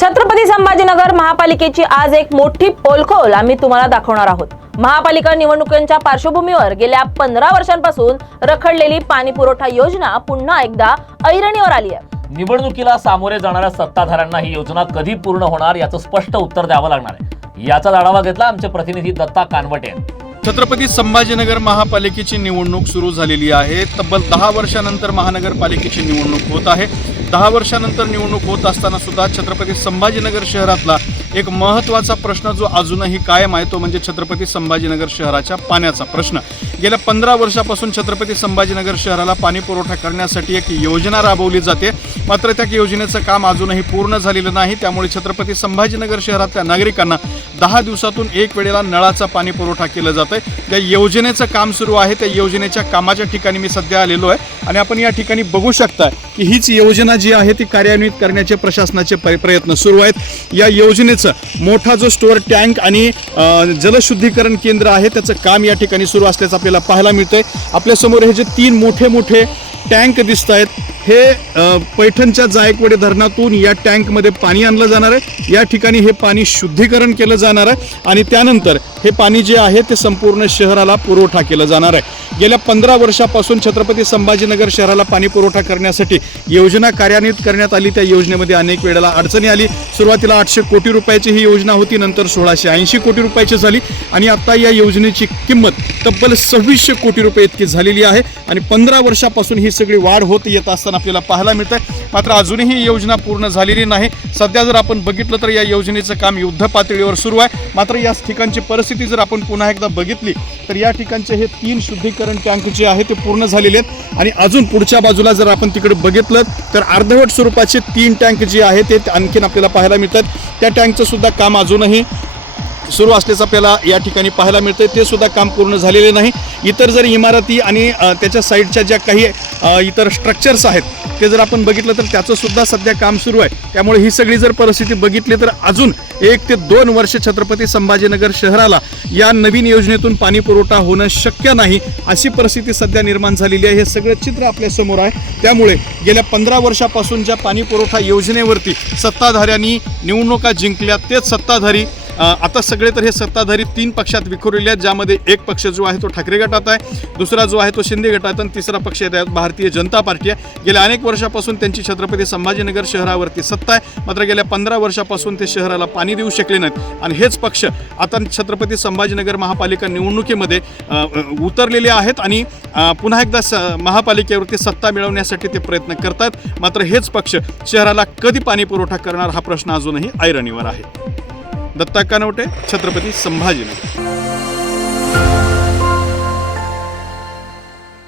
छत्रपती संभाजीनगर महापालिकेची आज एक मोठी पोलखोल आम्ही तुम्हाला दाखवणार आहोत। महापालिका निवडणुकांच्या पार्श्वभूमीवर गेल्या 15 वर्षांपासून रखडलेली पाणी पुरवठा योजना पुन्हा एकदा ऐरणीवर आली आहे। निवडणुकीला सामोरे जाणाऱ्या सत्ताधाऱ्यांना ही योजना कधी पूर्ण होणार याचं स्पष्ट उत्तर द्यावं लागणार आहे। याचा आढावा घेतला आमचे प्रतिनिधी दत्ता कानवटे यांनी। छत्रपती संभाजीनगर महापालिकेची निवडणूक सुरू झालेली आहे। तब्बल 10 वर्षानंतर महानगरपालिकेची निवडणूक होत आहे। 10 वर्षानंतर निवडणूक होत असताना सुद्धा छत्रपती संभाजीनगर शहरातला एक महत्त्वाचा प्रश्न जो अजूनही कायम आहे तो म्हणजे छत्रपती संभाजीनगर शहराच्या पाण्याचा प्रश्न। गेल्या 15 वर्षापासून छत्रपती संभाजीनगर शहराला पाणी पुरवठा करण्यासाठी एक योजना राबवली जाते, मात्र त्या योजनेचं काम अजूनही पूर्ण झालेलं नाही। त्यामुळे छत्रपती संभाजीनगर शहरातल्या नागरिकांना 10 दिवसातून एक वेळेला नळाचा पाणी पुरवठा केला जातो। त्या योजनेचं काम सुरू आहे। त्या योजनेच्या कामाच्या ठिकाणी मी सध्या आलेलो आहे आणि आपण या ठिकाणी बघू शकता की हीच योजना जी आहे ती कार्यान्वित करण्याचे प्रशासनाचे प्रयत्न सुरू आहेत। या योजनेचं मोठा जो स्टोअर टँक आणि जलशुद्धीकरण केंद्र आहे त्याचं काम या ठिकाणी सुरू असल्याचं आपल्याला पाहायला मिळतंय। आपल्यासमोर हे जे 3 मोठे टँक दिसत आहेत हे पैठणच्या जायकवाडी धरणातून या टँकमध्ये पाणी आणलं जाणार आहे। या ठिकाणी हे पाणी शुद्धीकरण केलं जाणार आहे आणि त्यानंतर हे पाणी जे आहे ते संपूर्ण शहराला पुरवठा केलं जाणार आहे। गेल्या 15 वर्षापासून छत्रपती संभाजीनगर शहराला पाणी पुरवठा करण्यासाठी योजना कार्यान्वित करण्यात आली। त्या योजनेमध्ये अनेक वेळेला अडचणी आली। सुरुवातीला 800 कोटी रुपयाची ही योजना होती, नंतर 1680 कोटी रुपयाची झाली आणि आता या योजनेची किंमत तब्बल 2600 कोटी रुपये इतकी झालेली आहे आणि 15 वर्षापासून ही सगळी वाढ होत येत असताना आपल्याला पाहायला मिळत आहे। मात्र अजूनही ही योजना पूर्ण झालेली नाही। सध्या जर आपण बघितलं तर या योजनेचं काम युद्ध पातळीवर सुरू आहे। मात्र या ठिकाणची परिस्थिती जर आपण पुन्हा एकदा बघितली तर या ठिकाणचे हे 3 शुद्धीकरण टँक जे आहे ते पूर्ण झालेले आहेत आणि अजून पुढच्या बाजूला जर आपण तिकडे बघितलं तर अर्धवट स्वरूपाचे 3 टँक जे आहे ते आणखीन आपल्याला पाहायला मिळतात। त्या टँकचं सुद्धा काम अजूनही सुरू असल्याचं आपल्याला या ठिकाणी पाहायला मिळतं। ते सुद्धा काम पूर्ण झालेले नाही। इतर जर इमारती आणि त्याच्या साईडच्या ज्या काही इतर स्ट्रक्चर्स आहेत ते जर आपण बघितलं तर त्याचं सुद्धा सध्या काम सुरू आहे। त्यामुळे ही सगळी जर परिस्थिती बघितली तर अजून 1 ते 2 वर्ष छत्रपती संभाजीनगर शहराला या नवीन योजनेतून पाणी पुरवठा होणं शक्य नाही अशी परिस्थिती सध्या निर्माण झालेली आहे। हे सगळं चित्र आपल्या समोर आहे। त्यामुळे गेल्या 15 वर्षापासून ज्या पाणी पुरवठा योजनेवरती सत्ताधाऱ्यांनी निवडणुका जिंकल्या तेच सत्ताधारी आता सगळे तर हे सत्ताधारी 3 पक्षात विखुरलेले आहेत, ज्यामध्ये एक पक्ष जो आहे तो ठाकरे गटात आहे, दुसरा जो आहे तो शिंदे गटात आणि तिसरा पक्ष आहे भारतीय जनता पार्टी आहे। गेल्या अनेक वर्षापासून त्यांची छत्रपती संभाजीनगर शहरावरती सत्ता आहे, मात्र गेल्या 15 वर्षापासून ते शहराला पाणी देऊ शकले नाहीत आणि हेच पक्ष आता छत्रपती संभाजीनगर महापालिका निवडणुकीमध्ये उतरलेले आहेत आणि पुन्हा एकदा महापालिकेवरती सत्ता मिळवण्यासाठी ते प्रयत्न करतात। मात्र हेच पक्ष शहराला कधी पाणी पुरवठा करणार हा प्रश्न अजूनही ऐरणीवर आहे। दत्ता कानवटे, छत्रपती संभाजीनगर।